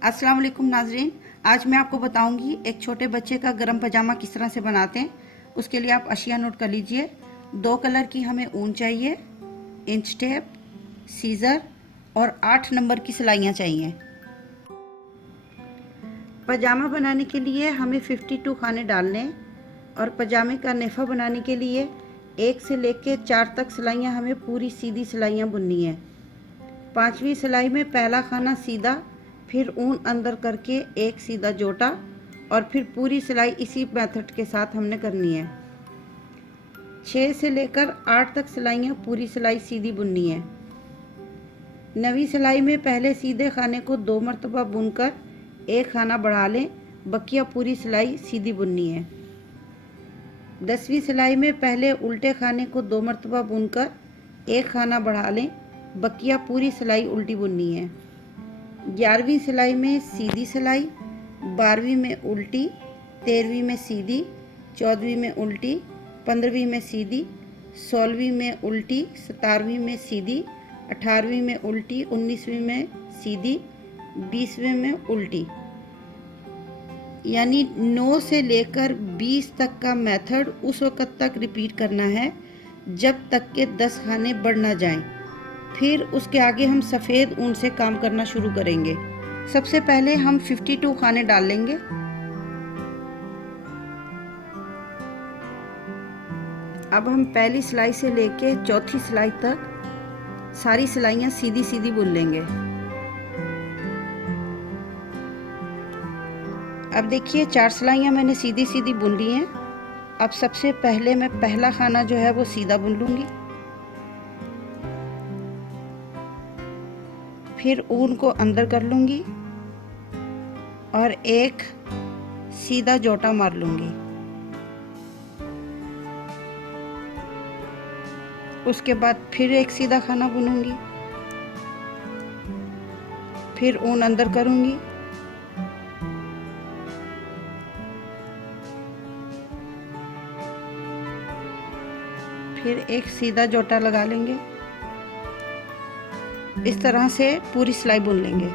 अस्सलाम वालेकुम नाजरीन। आज मैं आपको बताऊंगी एक छोटे बच्चे का गरम पजामा किस तरह से बनाते हैं। उसके लिए आप अशिया नोट कर लीजिए। 2 कलर की हमें ऊन चाहिए, इंच टेप, सीज़र और 8 नंबर की सिलाइयाँ चाहिए। पजामा बनाने के लिए हमें 52 खाने डालने हैं और पजामे का नेफा बनाने के लिए 1 से लेके 4 तक सिलाइयाँ हमें पूरी सीधी सिलाइयाँ बुननी है। 5वीं सिलाई में पहला खाना सीधा, फिर ऊन अंदर करके एक सीधा जोटा और फिर पूरी सिलाई इसी मेथड के साथ हमने करनी है। 6 से लेकर 8 तक सिलाइयाँ पूरी सिलाई सीधी बुननी है। 9वीं सिलाई में पहले सीधे खाने को 2 मरतबा बुनकर एक खाना बढ़ा लें, बकिया पूरी सिलाई सीधी बुननी है। 10वीं सिलाई में पहले उल्टे खाने को 2 मरतबा बुनकर एक खाना बढ़ा लें, बकिया पूरी सिलाई उल्टी बुननी है। 11वीं सिलाई में सीधी सिलाई, 12वीं में उल्टी, 13वीं में सीधी, 14वीं में उल्टी, 15वीं में सीधी, 16वीं में उल्टी, 17वीं में सीधी, 18वीं में उल्टी, 19वीं में सीधी, 20वीं में उल्टी। यानी 9 से लेकर 20 तक का मेथड उस वक़्त तक रिपीट करना है जब तक के 10 खाने बढ़ ना जाएं। फिर उसके आगे हम सफ़ेद ऊन से काम करना शुरू करेंगे। सबसे पहले हम 52 खाने डाल लेंगे। अब हम पहली सिलाई से लेके चौथी सिलाई तक सारी सिलाइयाँ सीधी सीधी बुन लेंगे। अब देखिए 4 सिलाइयाँ मैंने सीधी सीधी बुन ली हैं। अब सबसे पहले मैं पहला खाना जो है वो सीधा बुन लूँगी, फिर ऊन को अंदर कर लूँगी और एक सीधा जोटा मार लूँगी। उसके बाद फिर एक सीधा खाना बुनूंगी, फिर ऊन अंदर करूँगी, फिर एक सीधा जोटा लगा लेंगे। इस तरह से पूरी सिलाई बुन लेंगे।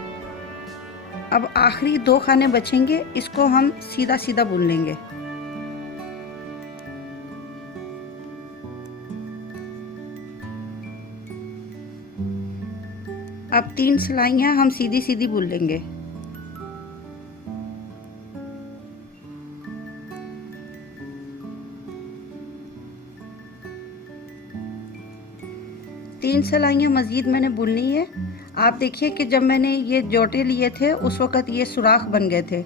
अब आखिरी 2 खाने बचेंगे, इसको हम सीधा सीधा बुन लेंगे। अब 3 सिलाइयाँ हम सीधी सीधी बुन लेंगे। तीन सिलाइयाँ मज़ीद मैंने बुन ली है। आप देखिए कि जब मैंने ये जोटे लिए थे उस वक़्त ये सुराख बन गए थे।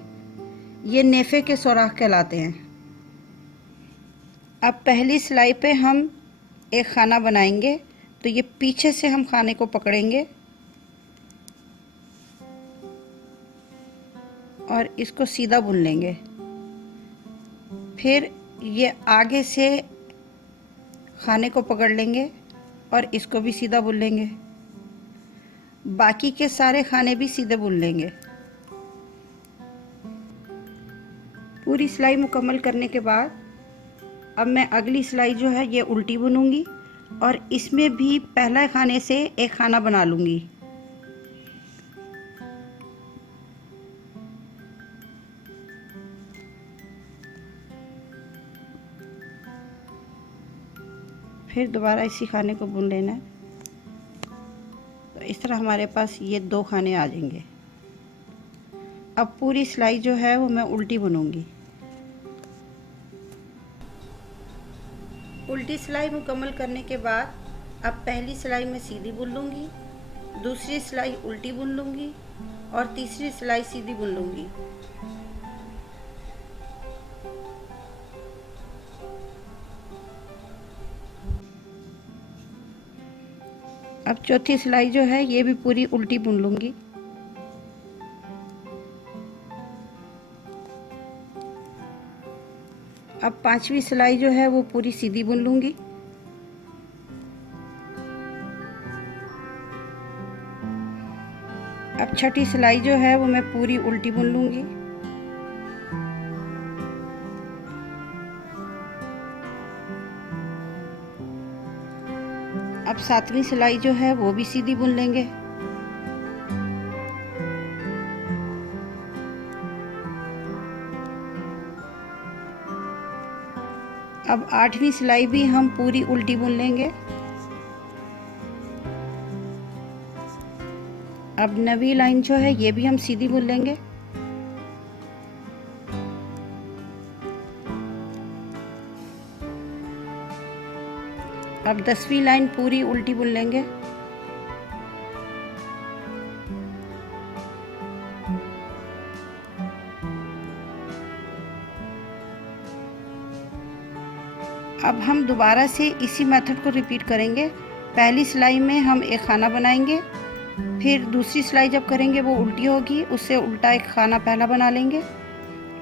ये नेफे के सुराख कहलाते हैं। अब पहली सिलाई पे हम एक खाना बनाएंगे, तो ये पीछे से हम खाने को पकड़ेंगे और इसको सीधा बुन लेंगे। फिर ये आगे से खाने को पकड़ लेंगे और इसको भी सीधा बुन लेंगे। बाकी के सारे खाने भी सीधे बुन लेंगे। पूरी सिलाई मुकम्मल करने के बाद अब मैं अगली सिलाई जो है ये उल्टी बुनूंगी और इसमें भी पहला खाने से एक खाना बना लूँगी। फिर दोबारा इसी खाने को बुन लेना है। तो इस तरह हमारे पास ये 2 खाने आ जाएंगे। अब पूरी सिलाई जो है वो मैं उल्टी बुनूंगी। उल्टी सिलाई मुकम्मल करने के बाद अब पहली सिलाई में सीधी बुन लूँगी, दूसरी सिलाई उल्टी बुन लूँगी और तीसरी सिलाई सीधी बुन लूँगी। अब चौथी सिलाई जो है ये भी पूरी उल्टी बुन लूँगी। अब 5वीं सिलाई जो है वो पूरी सीधी बुन लूँगी। अब छठी सिलाई जो है वो मैं पूरी उल्टी बुन लूँगी। अब 7वीं सिलाई जो है वो भी सीधी बुन लेंगे। अब 8वीं सिलाई भी हम पूरी उल्टी बुन लेंगे। अब 9वीं लाइन जो है ये भी हम सीधी बुन लेंगे। अब 10वीं लाइन पूरी उल्टी बुन लेंगे। अब हम दोबारा से इसी मेथड को रिपीट करेंगे। पहली सिलाई में हम एक खाना बनाएंगे, फिर दूसरी सिलाई जब करेंगे वो उल्टी होगी, उससे उल्टा एक खाना पहला बना लेंगे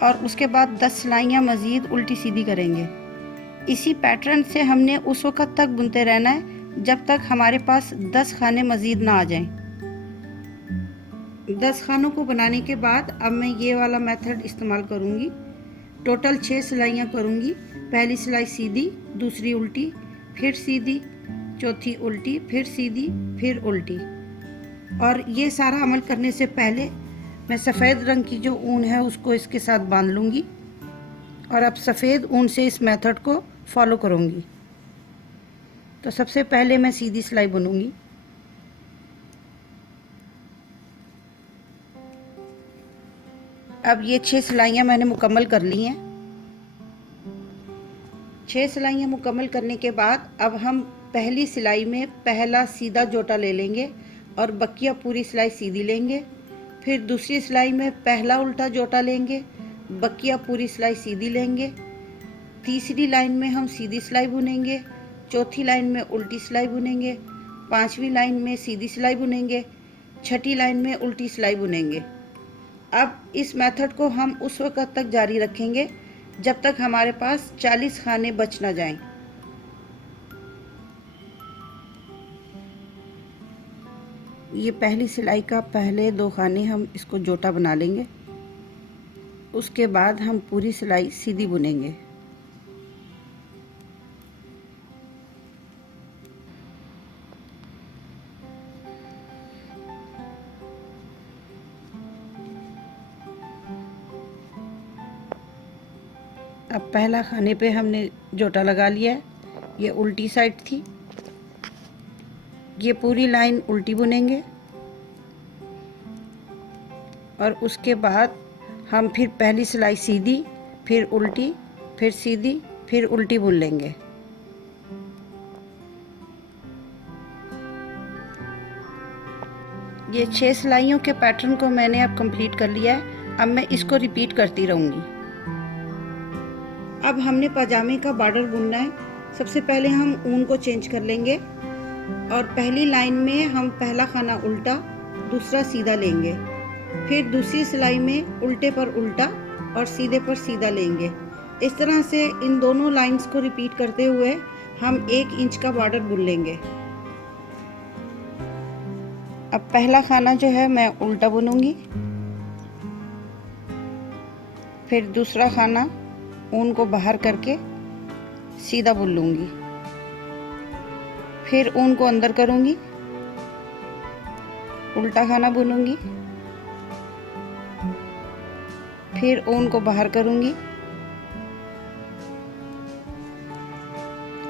और उसके बाद 10 सिलाइयाँ मज़ीद उल्टी सीधी करेंगे। इसी पैटर्न से हमने उस वक़्त तक बुनते रहना है जब तक हमारे पास 10 खाने मज़ीद ना आ जाएं। 10 खानों को बनाने के बाद अब मैं ये वाला मेथड इस्तेमाल करूँगी। टोटल 6 सिलाइयाँ करूँगी। पहली सिलाई सीधी, दूसरी उल्टी, फिर सीधी, चौथी उल्टी, फिर सीधी, फिर उल्टी। और ये सारा अमल करने से पहले मैं सफ़ेद रंग की जो ऊन है उसको इसके साथ बांध लूँगी और अब सफ़ेद ऊन से इस मेथड को फॉलो करूँगी। तो सबसे पहले मैं सीधी सिलाई बुनूँगी। अब ये 6 सिलाइयाँ मैंने मुकम्मल कर ली हैं। 6 सिलाइयाँ मुकम्मल करने के बाद अब हम पहली सिलाई में पहला सीधा जोटा ले लेंगे और बकिया पूरी सिलाई सीधी लेंगे। फिर दूसरी सिलाई में पहला उल्टा जोटा लेंगे, बकिया पूरी सिलाई सीधी लेंगे। तीसरी लाइन में हम सीधी सिलाई बुनेंगे, चौथी लाइन में उल्टी सिलाई बुनेंगे, 5वीं लाइन में सीधी सिलाई बुनेंगे, छठी लाइन में उल्टी सिलाई बुनेंगे। अब इस मेथड को हम उस वक़्त तक जारी रखेंगे जब तक हमारे पास 40 खाने बच ना जाएं। ये पहली सिलाई का पहले 2 खाने हम इसको जोटा बना लेंगे, उसके बाद हम पूरी सिलाई सीधी बुनेंगे। अब पहला खाने पे हमने जोटा लगा लिया है, ये उल्टी साइड थी। ये पूरी लाइन उल्टी बुनेंगे और उसके बाद हम फिर पहली सिलाई सीधी, फिर उल्टी, फिर सीधी, फिर उल्टी बुन लेंगे। ये 6 सिलाइयों के पैटर्न को मैंने अब कंप्लीट कर लिया है। अब मैं इसको रिपीट करती रहूँगी। अब हमने पजामे का बॉर्डर बुनना है। सबसे पहले हम ऊन को चेंज कर लेंगे और पहली लाइन में हम पहला खाना उल्टा, दूसरा सीधा लेंगे। फिर दूसरी सिलाई में उल्टे पर उल्टा और सीधे पर सीधा लेंगे। इस तरह से इन दोनों लाइंस को रिपीट करते हुए हम 1 इंच का बॉर्डर बुन लेंगे। अब पहला खाना जो है मैं उल्टा बुनूंगी, फिर दूसरा खाना ऊन को बाहर करके सीधा बुन लूँगी, फिर ऊन को अंदर करूँगी, उल्टा खाना बुनूंगी, फिर ऊन को बाहर करूँगी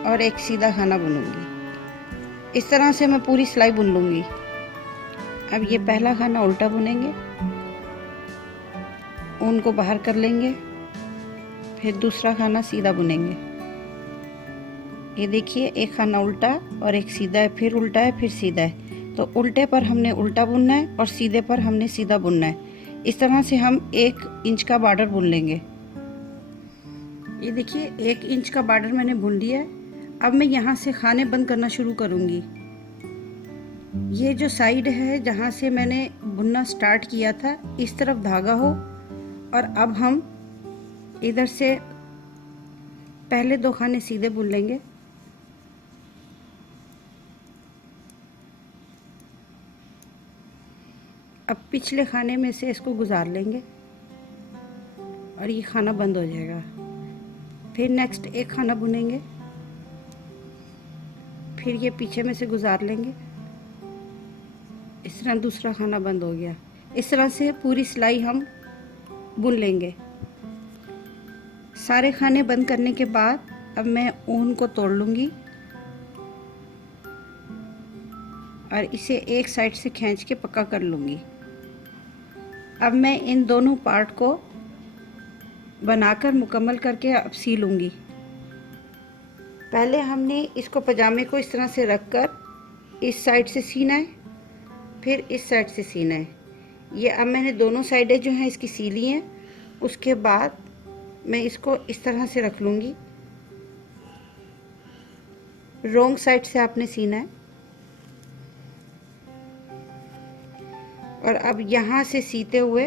और एक सीधा खाना बुनूंगी। इस तरह से मैं पूरी सिलाई बुन लूँगी। अब ये पहला खाना उल्टा बुनेंगे, ऊन को बाहर कर लेंगे, फिर दूसरा खाना सीधा बुनेंगे। ये देखिए, एक खाना उल्टा और एक सीधा है, फिर उल्टा है, फिर सीधा है। तो उल्टे पर हमने उल्टा बुनना है और सीधे पर हमने सीधा बुनना है। इस तरह से हम 1 इंच का बॉर्डर बुन लेंगे। ये देखिए, 1 इंच का बॉर्डर मैंने बुन लिया है। अब मैं यहाँ से खाने बंद करना शुरू करूँगी। ये जो साइड है जहाँ से मैंने बुनना स्टार्ट किया था, इस तरफ धागा हो और अब हम इधर से पहले 2 खाने सीधे बुन लेंगे। अब पिछले खाने में से इसको गुजार लेंगे और ये खाना बंद हो जाएगा। फिर नेक्स्ट एक खाना बुनेंगे, फिर ये पीछे में से गुजार लेंगे। इस तरह दूसरा खाना बंद हो गया। इस तरह से पूरी सिलाई हम बुन लेंगे। सारे खाने बंद करने के बाद अब मैं ऊन को तोड़ लूँगी और इसे एक साइड से खींच के पक्का कर लूँगी। अब मैं इन दोनों पार्ट को बनाकर मुकम्मल करके अब सी लूँगी। पहले हमने इसको पजामे को इस तरह से रखकर इस साइड से सीना है, फिर इस साइड से सीना है। ये अब मैंने दोनों साइडें जो हैं इसकी सी ली हैं। उसके बाद मैं इसको इस तरह से रख लूँगी। रॉन्ग साइड से आपने सीना है और अब यहाँ से सीते हुए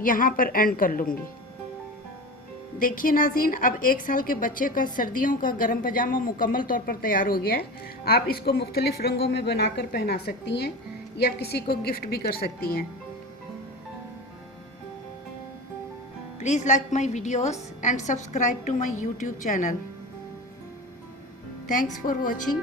यहाँ पर एंड कर लूँगी। देखिए नाज़रीन, अब 1 साल के बच्चे का सर्दियों का गर्म पजामा मुकम्मल तौर पर तैयार हो गया है। आप इसको मुख्तलिफ रंगों में बनाकर पहना सकती हैं या किसी को गिफ्ट भी कर सकती हैं। Please like my videos and subscribe to my YouTube channel. Thanks for watching.